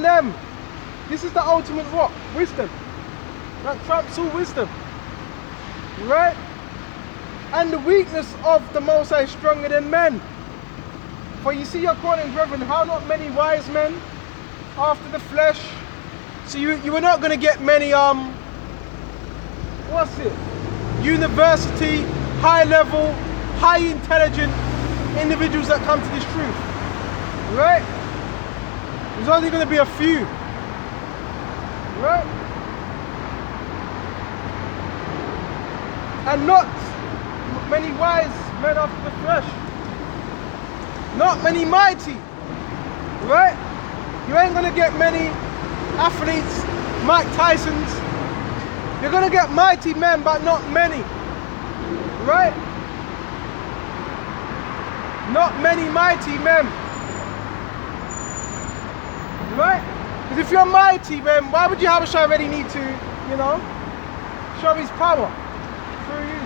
from them. This is the ultimate what? Wisdom. That trumps all wisdom. Right? And the weakness of the Most High is stronger than men. For you see, according, brethren, how not many wise men after the flesh. So you are not going to get many what's it? University, high level, high intelligent individuals that come to this truth. Right? There's only going to be a few. Right? And not many wise men after the flesh. Not many mighty. Right? You ain't going to get many athletes, Mike Tysons. You're going to get mighty men, but not many. Right? Not many mighty men. Right? Because if you're mighty, man, why would Yahawah already need to, you know, show his power through you?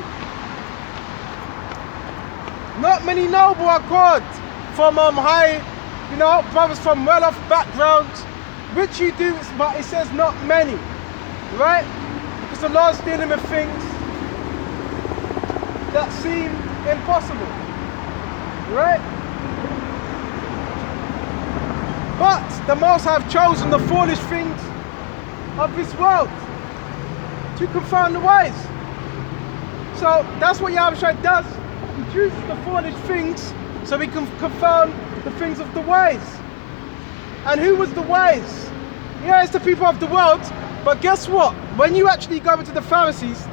Not many noble are called from high, you know, brothers from well-off backgrounds. Which you do, but it says not many. Right? Because the Lord's dealing with things that seem impossible. Right? But the Most have chosen the foolish things of this world to confound the wise. So that's what Yahawah does. He chooses the foolish things so he can confound the things of the wise. And who was the wise? Yeah, it's the people of the world. But guess what? When you actually go into the Pharisees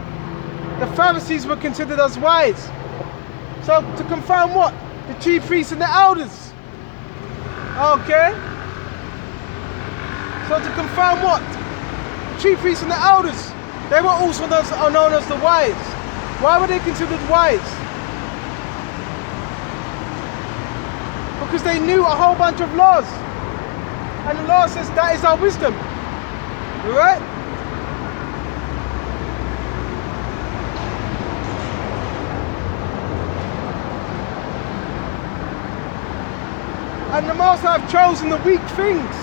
were considered as wise. So to confound what? The chief priests and the elders. Okay? So to confound what? The chief priests and the elders. They were also known as the wise. Why were they considered wise? Because they knew a whole bunch of laws. And the law says that is our wisdom. Right? And the Most have chosen the weak things.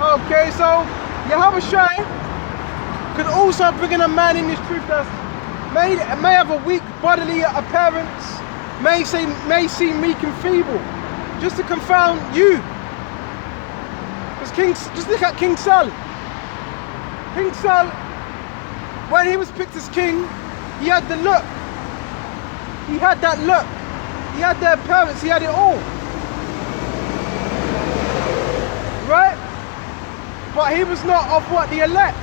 Okay, so Yahawah could also bring in a man in this truth that may have a weak bodily appearance, may seem meek and feeble, just to confound you. Because just look at King Saul. King Saul, when he was picked as king, he had the look. He had that look. He had the appearance. He had it all. Right? But he was not of what? The elect.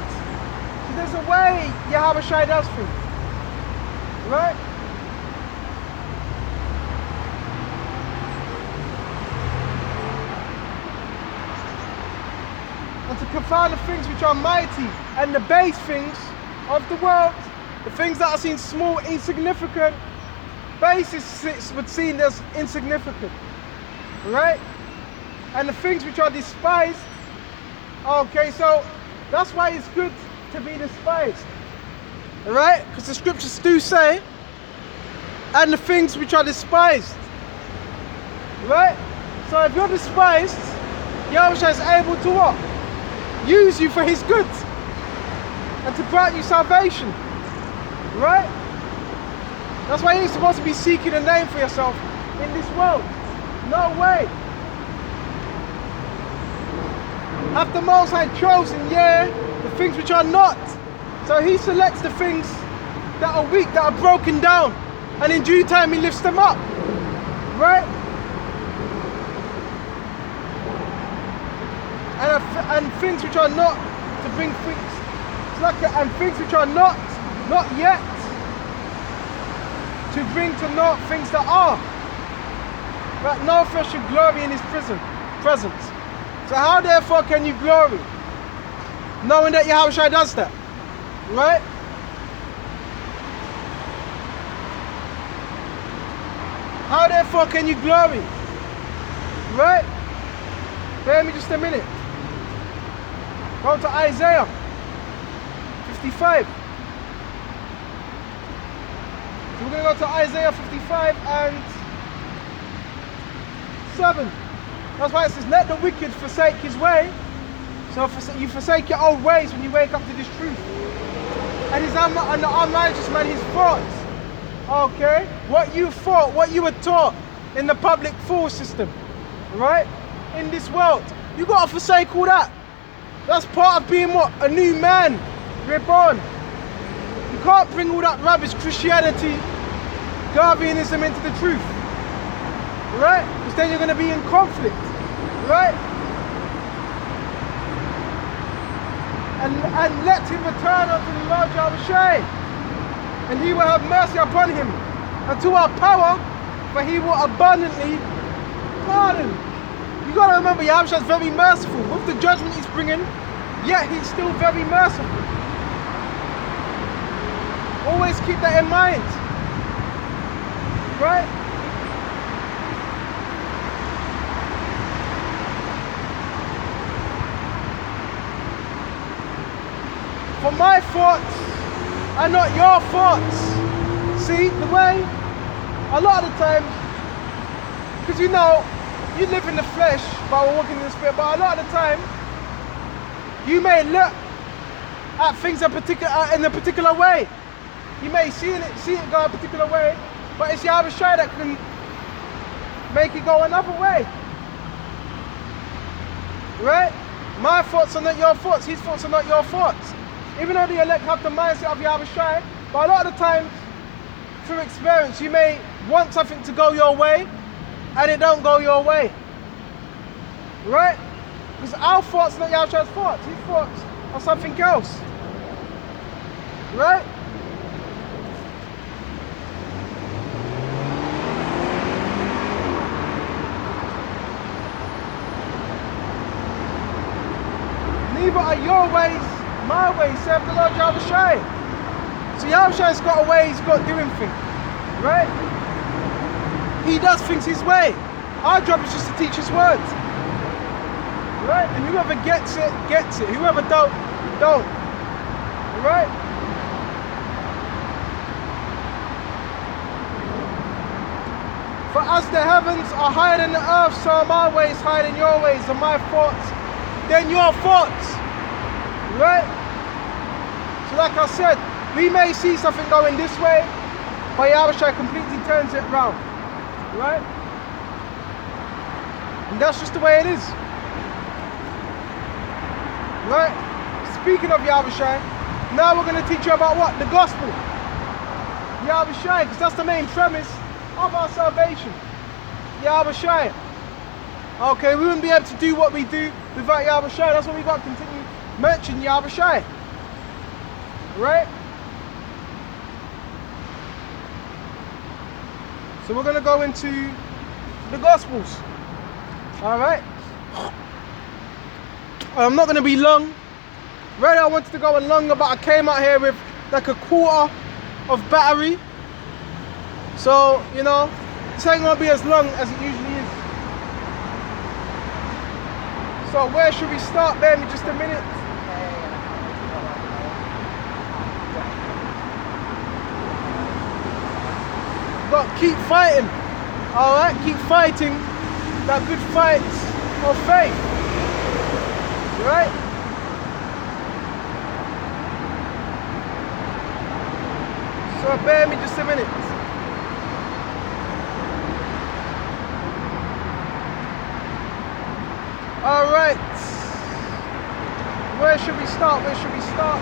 So there's a way Yahawah does things. Right? And to confound the things which are mighty and the base things of the world, the things that are seen small, insignificant, base would seen as insignificant. Right? And the things which are despised, okay, so that's why it's good to be despised. Right? Because the scriptures do say, and the things which are despised. Right? So if you're despised, Yahawah is able to what? Use you for his good. And to grant you salvation. Right? That's why you're supposed to be seeking a name for yourself in this world. No way. Have the Most High chosen, yeah, the things which are not. So he selects the things that are weak, that are broken down. And in due time he lifts them up. Right? And things which are not, to bring things, and things which are not yet, to bring to naught things that are. That no flesh should glory in his presence. So how therefore can you glory? Knowing that Yahawah does that. Right? How therefore can you glory? Right? Bear me just a minute. Go to Isaiah 55. So we're going to go to Isaiah 55 and 7. That's why it says, let the wicked forsake his way, So you forsake your old ways when you wake up to this truth. And the unrighteous man, his thoughts. Okay? What you thought, what you were taught in the public thought system. Right? In this world. You gotta forsake all that. That's part of being what? A new man. Reborn. You can't bring all that rubbish, Christianity, Darwinism into the truth. Right? Because then you're gonna be in conflict. Right? And let him return unto the Lord Yahawashi, and he will have mercy upon him, and to our power, for he will abundantly pardon. You gotta remember, Yahawashi is very merciful. With the judgment he's bringing, yet he's still very merciful. Always keep that in mind. Right? For my thoughts are not your thoughts. See, the way, a lot of the time, because you know, you live in the flesh, but we're walking in the spirit, but a lot of the time, you may look at things in a particular way. You may see it go a particular way, but it's Yahawashi that can make it go another way. Right? My thoughts are not your thoughts, his thoughts are not your thoughts. Even though the elect have the mindset of Yahawashi, but a lot of the times, through experience, you may want something to go your way, and it don't go your way. Right? Because our thoughts are not Yahawashi's thoughts. His thoughts are something else. Right? Neither are your ways my ways, serve the Lord Yahawashi. So Yahawashi's got a way he's got doing things, right? He does things his way. Our job is just to teach his words, right? And whoever gets it, gets it. Whoever don't, right? For as the heavens are higher than the earth, so are my ways higher than your ways, and my thoughts than your thoughts. Right? So like I said, we may see something going this way, but Yahawashi completely turns it around. Right? And that's just the way it is. Right? Speaking of Yahawashi, now we're going to teach you about what? The gospel. Yahawashi, because that's the main premise of our salvation. Yahawashi. Okay, we wouldn't be able to do what we do without Yahawashi. That's why we got to continue mentioning Yahawashi. Right? So we're going to go into the Gospels. Alright? I'm not going to be long. Really, I wanted to go on longer, but I came out here with like a quarter of battery. So, you know, this ain't going to be as long as it usually is. So where should we start? Bear me just a minute. Got to keep fighting. Alright, keep fighting that good fight of faith. Right? So bear me just a minute. Alright. Where should we start? Where should we start?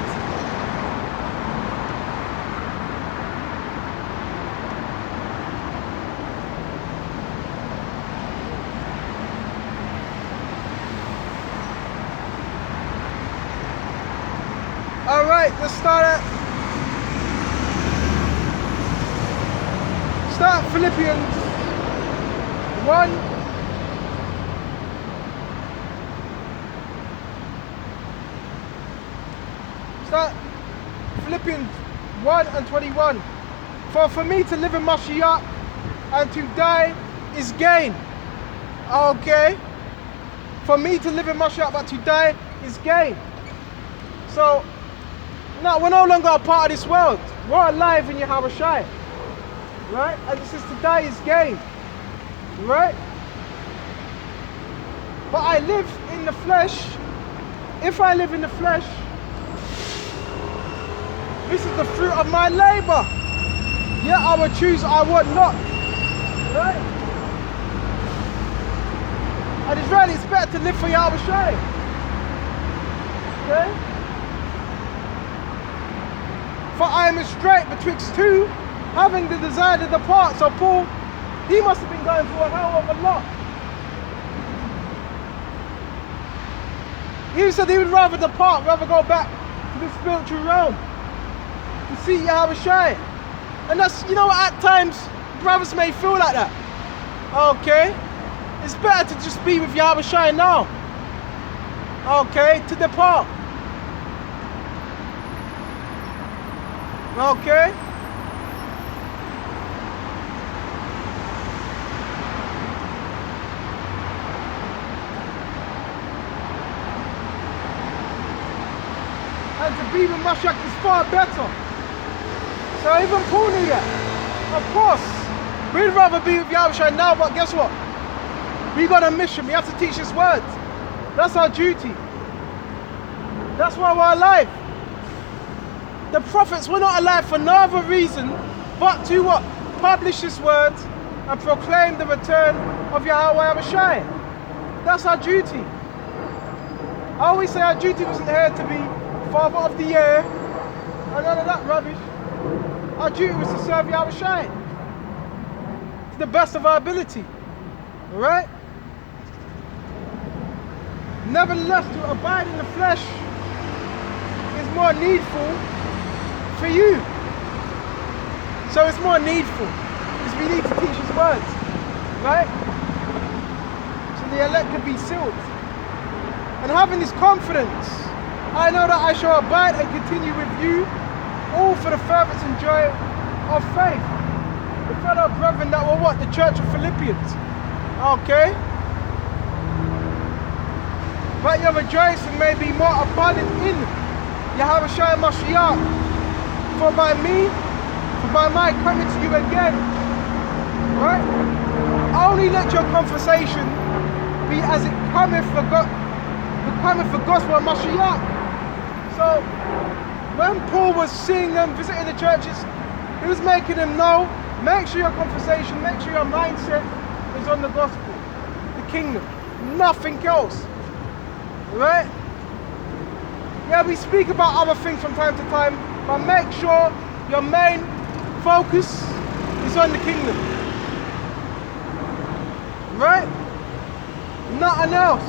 Alright, let's start Philippians 1. Start Philippians 1 and 21. For me to live in Mashiach and to die is gain. Okay? For me to live in Mashiach but to die is gain. So, no, we're no longer a part of this world. We're alive in Yahawashi. Right? And it says to die is gain. Right? But I live in the flesh if I live in the flesh, this is the fruit of my labor. Yet I will choose, I would not. Right? And it's really, it's better to live for Yahawashi. Okay? For I am straight betwixt two, having the desire to depart. So Paul, he must have been going through a hell of a lot. He said he would rather depart, rather go back to the spiritual realm to see Yahawashi. And that's, you know, at times brothers may feel like that. Okay, it's better to just be with Yahawashi now. Okay, to depart. Okay. And to be with Mashiach is far better. So even Paul knew that. Of course, we'd rather be with Yahawashi now, but guess what? We got a mission. We have to teach His words. That's our duty. That's why we're alive. The prophets were not alive for no other reason but to what? Publish His words and proclaim the return of Yahawah Wa Yahawashi. That's our duty. I always say our duty wasn't here to be Father of the Year and none of that rubbish. Our duty was to serve Yahawashi to the best of our ability. Alright? Nevertheless, to abide in the flesh is more needful for you. So it's more needful because we need to teach His words, right? So the elect can be sealed. And having this confidence, I know that I shall abide and continue with you, all for the furtherance and joy of faith. The fellow brethren that were what? The church of Philippians. Okay? But your rejoicing may be more abundant in Yahawashi Mashiach. For by my coming to you again, right? Only let your conversation be as it cometh for the gospel of Mashiach. So, when Paul was seeing them, visiting the churches, he was making them know, make sure your conversation, make sure your mindset is on the gospel, the kingdom, nothing else, right? Yeah, we speak about other things from time to time, but make sure your main focus is on the kingdom, right? Nothing else.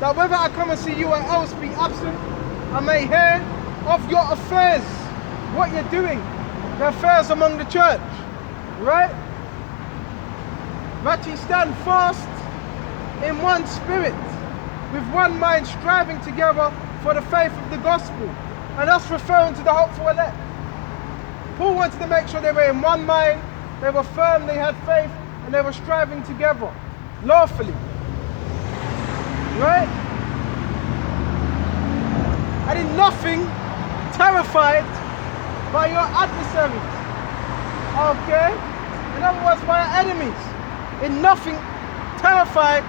That whether I come and see you or else be absent, I may hear of your affairs, what you're doing, the affairs among the church, right? That ye stand fast in one spirit, with one mind striving together for the faith of the gospel. And that's referring to the hopeful elect. Paul wanted to make sure they were in one mind, they were firm, they had faith, and they were striving together, lawfully. Right? And in nothing terrified by your adversaries. Okay? In other words, by your enemies. In nothing terrified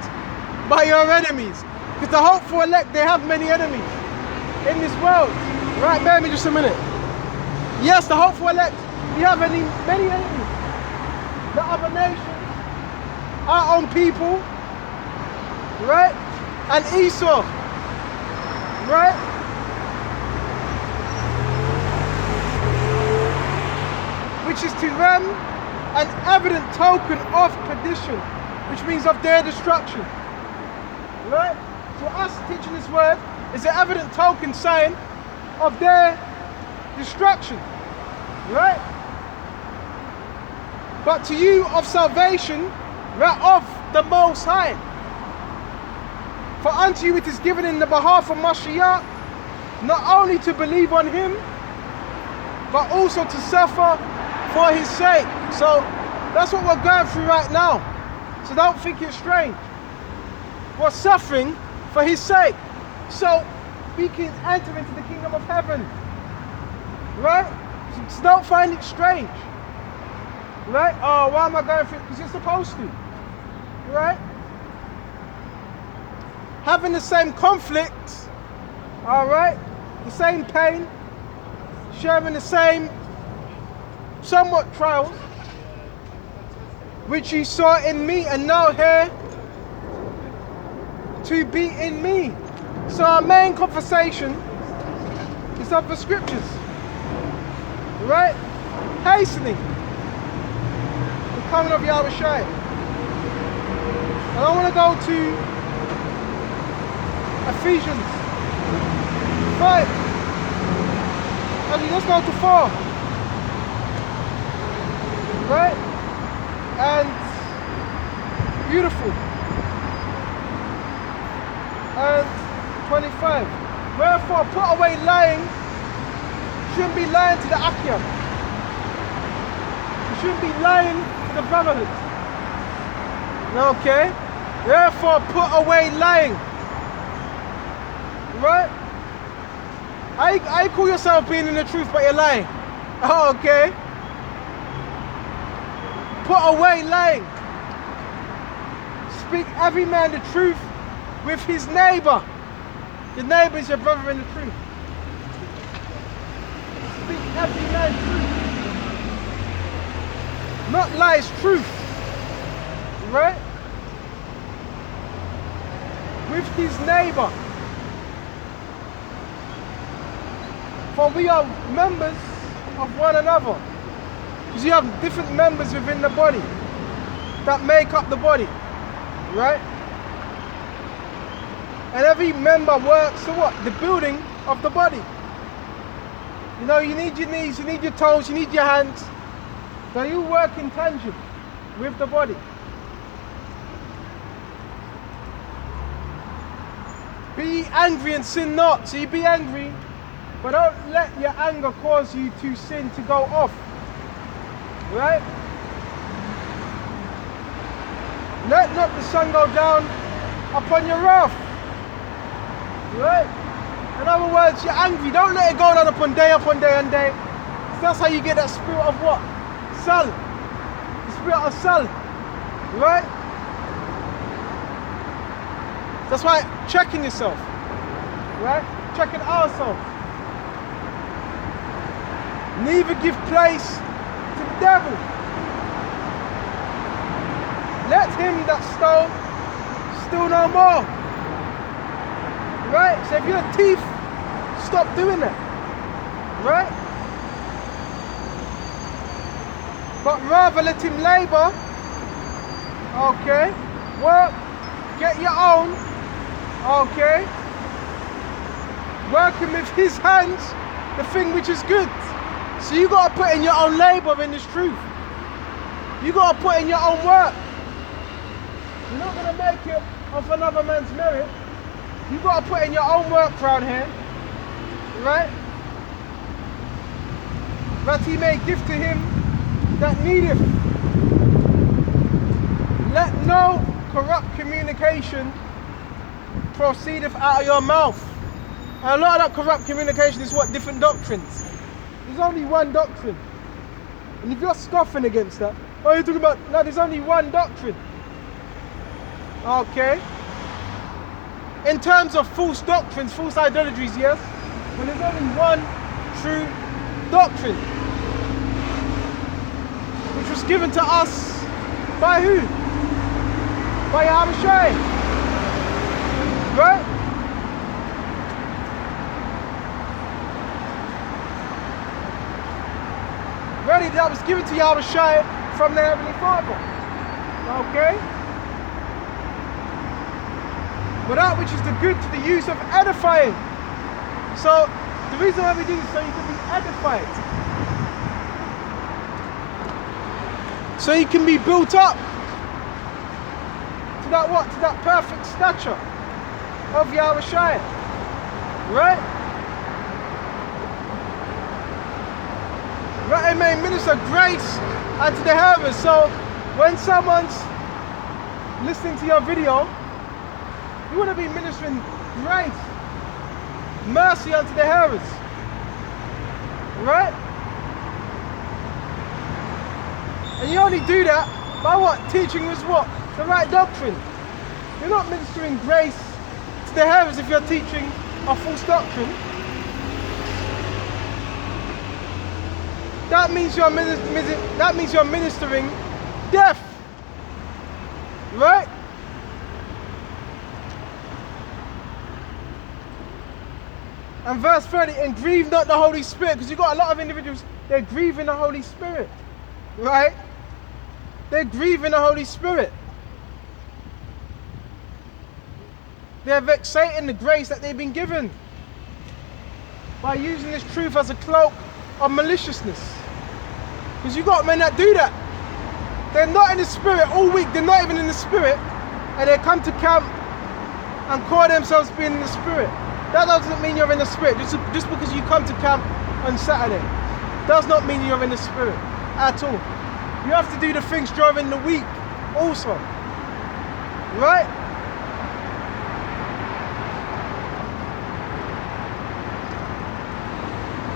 by your enemies. Because the hopeful elect, they have many enemies in this world. Right, bear me just a minute. Yes, the hopeful elect, we have many enemies. The other nations, our own people, right? And Esau, right? Which is to them an evident token of perdition, which means of their destruction, right? To us, teaching this word is an evident token sign of their destruction, right? But to you of salvation, right, of the Most High. For unto you it is given in the behalf of Mashiach, not only to believe on Him, but also to suffer for His sake. So that's what we're going through right now. So don't think it's strange. We're suffering for His sake, so we can enter into the kingdom of heaven. Right? So don't find it strange. Right? Oh, why am I going through it? Because you're supposed to. Right? Having the same conflict Alright? The same pain, sharing the same somewhat trials, which you saw in me and now here to be in me. So our main conversation is of the scriptures. Right? Hastening the coming of Yahawashi. And I want to go to Ephesians 5. Actually, let's go to 4. Right? And beautiful. And 25. Wherefore, put away lying. You shouldn't be lying to the Akia. You shouldn't be lying to the brotherhood. Okay? Therefore, put away lying. Right? I call yourself being in the truth, but you're lying. Oh, okay. Put away lying. Speak every man the truth with his neighbor. Your neighbor is your brother in the truth. Speak every man truth. Not lies, truth. Right? With his neighbor. For we are members of one another. Because you have different members within the body that make up the body. Right? And every member works for what? The building of the body. You know, you need your knees, you need your toes, you need your hands. So you work in tangent with the body. Be ye angry and sin not. So you be angry, but don't let your anger cause you to sin to go off. Right? Let not the sun go down upon your wrath. Right? In other words, you're angry. Don't let it go down upon day and day. So that's how you get that spirit of what? Sal. The spirit of sal. Right? That's why checking yourself. Right? Checking ourselves. Neither give place to the devil. Let him that stole steal no more. Right? So if you're a thief, stop doing that. Right? But rather let him labor. Okay? Work. Get your own. Okay? Working with his hands, the thing which is good. So you got to put in your own labor in this truth. You got to put in your own work. You're not going to make it off another man's merit. You got to put in your own work around here. Right? That he may give to him that needeth. Let no corrupt communication proceedeth out of your mouth. And a lot of that corrupt communication is what? Different doctrines. There's only one doctrine. And if you're scoffing against that, oh, you're talking about, no, there's only one doctrine. Okay? In terms of false doctrines, false idolatries, yes, but there's only one true doctrine. Which was given to us by who? By Yahawashi. Right? Ready, that was given to Yahawashi from the Heavenly Father. Okay? But that which is the good to the use of edifying. So the reason why we do this is so you can be edified. So you can be built up to that what? To that perfect stature of Yahawashi. Right? Right, it may minister grace unto the hearers. So when someone's listening to your video, you want to be ministering grace, mercy unto the hearers. Right? And you only do that by what? Teaching us what? The right doctrine. You're not ministering grace to the hearers if you're teaching of false doctrine, that means you're ministering death, right? And verse 30, and grieve not the Holy Spirit, because you've got a lot of individuals, they're grieving the Holy Spirit, right? They're grieving the Holy Spirit. They're vexating the grace that they've been given by using this truth as a cloak of maliciousness. Because you've got men that do that. They're not in the Spirit all week, they're not even in the Spirit, and they come to camp and call themselves being in the Spirit. That doesn't mean you're in the Spirit. Just because you come to camp on Saturday does not mean you're in the Spirit at all. You have to do the things during the week also, right?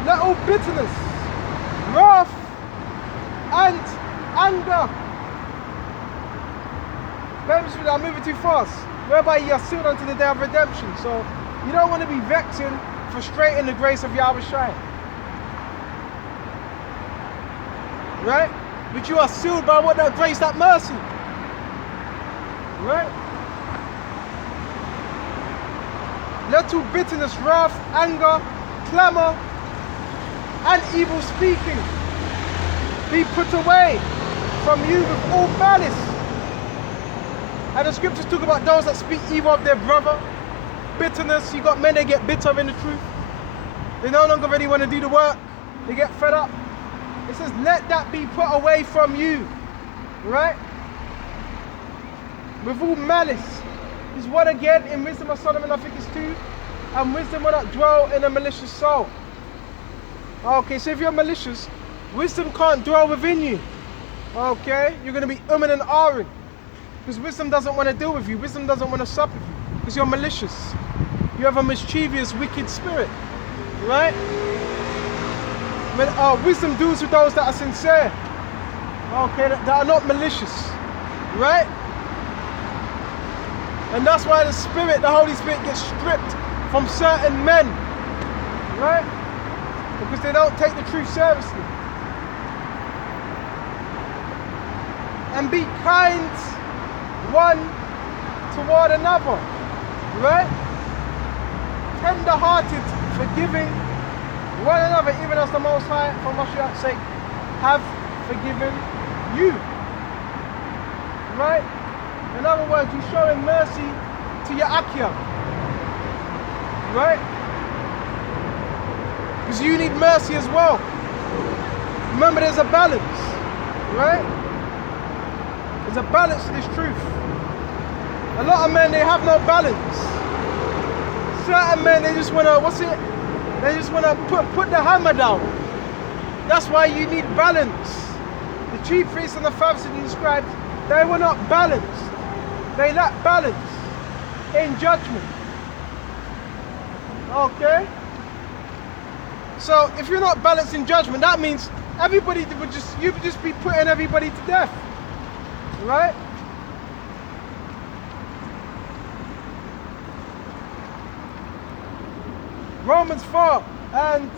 Let all bitterness, wrath, and anger. I'm moving too fast. Whereby you are sealed unto the day of redemption. So you don't want to be vexing, frustrating the grace of Yahawashi. Right? But you are sealed by what? That grace, that mercy. Right? Let all bitterness, wrath, anger, clamor, and evil speaking be put away from you with all malice. And the scriptures talk about those that speak evil of their brother. Bitterness, you got men that get bitter in the truth. They no longer really want to do the work. They get fed up. It says, let that be put away from you. Right? With all malice. This word again in Wisdom of Solomon, I think it's 2. And wisdom will not dwell in a malicious soul. Okay, so if you're malicious, wisdom can't dwell within you. Okay? You're going to be and ahhing. Because wisdom doesn't want to deal with you. Wisdom doesn't want to sup with you. Because you're malicious. You have a mischievous, wicked spirit. Right? When, wisdom deals with those that are sincere. Okay, that are not malicious. Right? And that's why the Spirit, the Holy Spirit, gets stripped from certain men. Right? Because they don't take the truth seriously. And be kind one toward another. Right? Tender-hearted, forgiving one another, even as the Most High, for Mashiach's sake, have forgiven you. Right? In other words, you're showing mercy to your Akia. Right? Because you need mercy as well. Remember, there's a balance. Right? There's a balance to this truth. A lot of men, they have no balance. Certain men, they just want to, they just want to put the hammer down. That's why you need balance. The chief priests and the Pharisees and the scribes, they were not balanced. They lack balance in judgment. Okay? So if you're not balanced in judgment, that means everybody would you would just be putting everybody to death. Right? Romans 4, and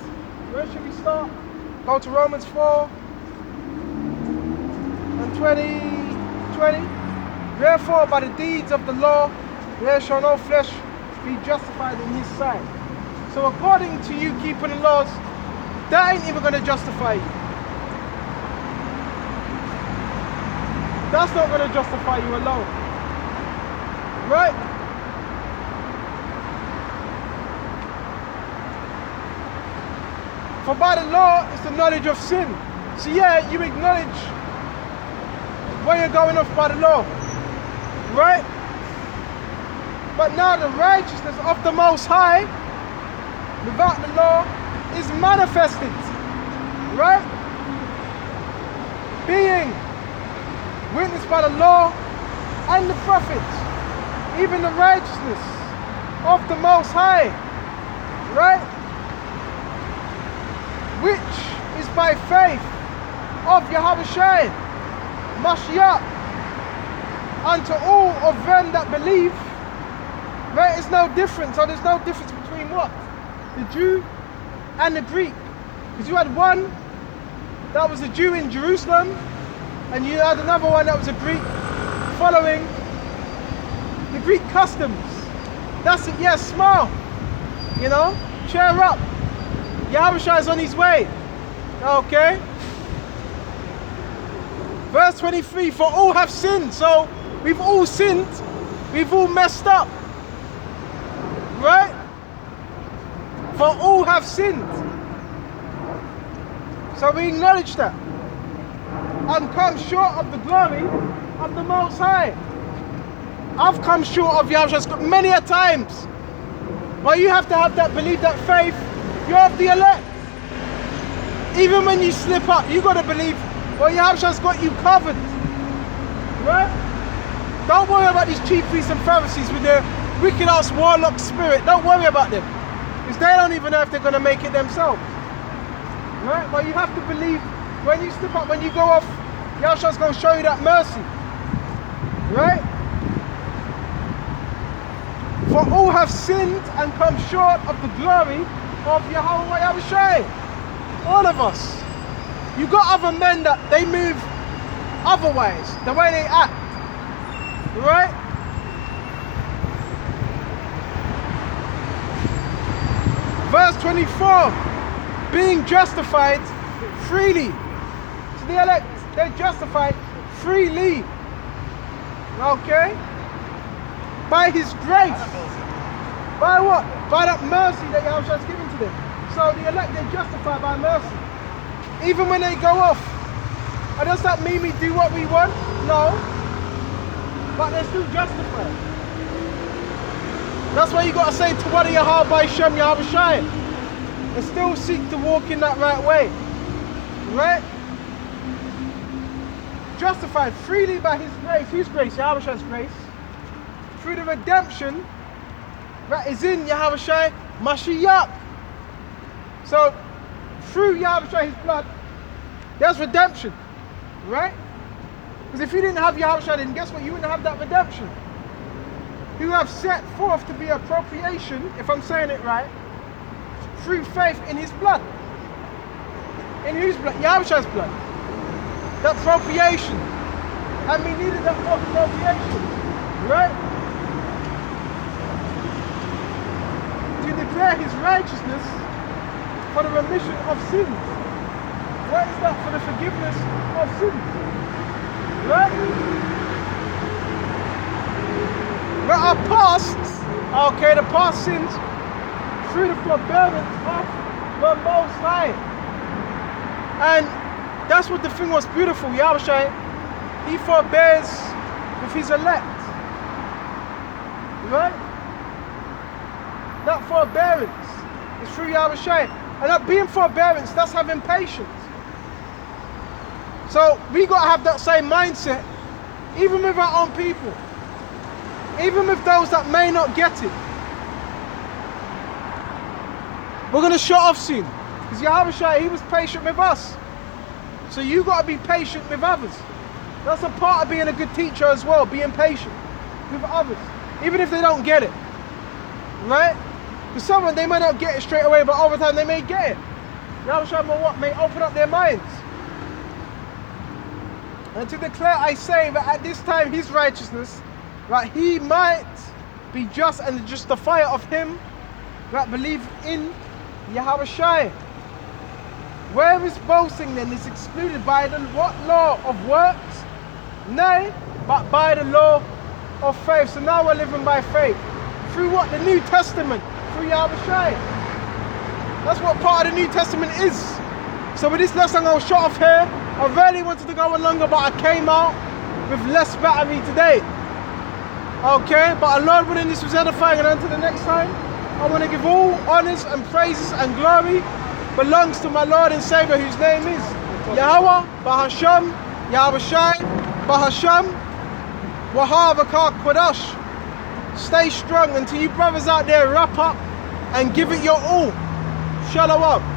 where should we start? Go to Romans 4 and 20. Therefore, by the deeds of the law, there shall no flesh be justified in his sight. So according to you keeping the laws, that ain't even going to justify you. That's not going to justify you alone. Right? For by the law is the knowledge of sin. So yeah, you acknowledge where you're going off by the law. Right? But now the righteousness of the Most High without the law is manifested. Right? Being witnessed by the law and the prophets, even the righteousness of the Most High. Right? Which is by faith of Yahawashi, Mashiach, unto all of them that believe. Right? It's no difference. So there's no difference between what? The Jew and the Greek. Because you had one that was a Jew in Jerusalem, and you had another one that was a Greek following the Greek customs. That's it, yeah, smile. You know, cheer up. Yahawashi is on his way. Okay? Verse 23, for all have sinned. So we've all sinned. We've all messed up. Right? For all have sinned. So we acknowledge that. And come short of the glory of the Most High. I've come short of Yahawashi many a times. But you have to have that belief, that faith. You're of the elect. Even when you slip up, you got to believe, well, Yahawah's got you covered. Right? Don't worry about these chief priests and Pharisees with their wicked ass warlock spirit. Don't worry about them. Because they don't even know if they're going to make it themselves. Right? But you have to believe when you slip up, when you go off, Yahawah's going to show you that mercy. Right? For all have sinned and come short of the glory of Yahawah Wa Yahawashi. All of us. You got other men that they move otherwise, the way they act. Right? Verse 24, being justified freely. So the elect, they're justified freely. Okay? By his grace. By what? By that mercy that Yahawashi has given to them. So the elect, they're justified by mercy. Even when they go off. And does that mean we do what we want? No. But they're still justified. That's why you got to say to what Yahawah by Shem Yahawashi. And still seek to walk in that right way. Right? Justified freely by his grace. Whose grace? Yahawah's grace. Through the redemption that is in Yahawashi Mashiach. So, through Yahawashi, his blood, there's redemption. Right? Because if you didn't have Yahawashi, then guess what? You wouldn't have that redemption. Who have set forth to be appropriation, if I'm saying it right, through faith in his blood. In whose blood? Yahawah's blood. That appropriation. And we needed that appropriation. Right? To declare his righteousness for the remission of sins. What is that? For the forgiveness of sins. Right? But our past, okay, the past sins, through the forbearance of the Most High. And that's what the thing was beautiful. Yahawashi, he forbears with his elect. Right? That forbearance is through Yahawashi. And that being forbearance, that's having patience. So we got to have that same mindset, even with our own people. Even with those that may not get it. We're going to shut off soon. Because Yahawashi, he was patient with us. So you got to be patient with others. That's a part of being a good teacher as well, being patient with others. Even if they don't get it. Right? Because someone, they may not get it straight away, but over time they may get it. Yahawashi may open up their minds. And to declare, I say that at this time his righteousness, that he might be just and the justifier of him that believe in Yahawashi. Where is boasting then is excluded by the what law of works? Nay, but by the law of faith. So now we're living by faith. Through what? The New Testament. Through Yahawashi. That's what part of the New Testament is. So with this lesson I'll shut off here. I really wanted to go on longer, but I came out with less battery today. Okay, but Lord willing, this was edifying, and until the next time, I want to give all honors and praises and glory belongs to my Lord and Savior, whose name is Yahawah Bahasham, Yahawashi Bahasham, Wahava Kodash. Stay strong until you brothers out there wrap up and give it your all. Shalom.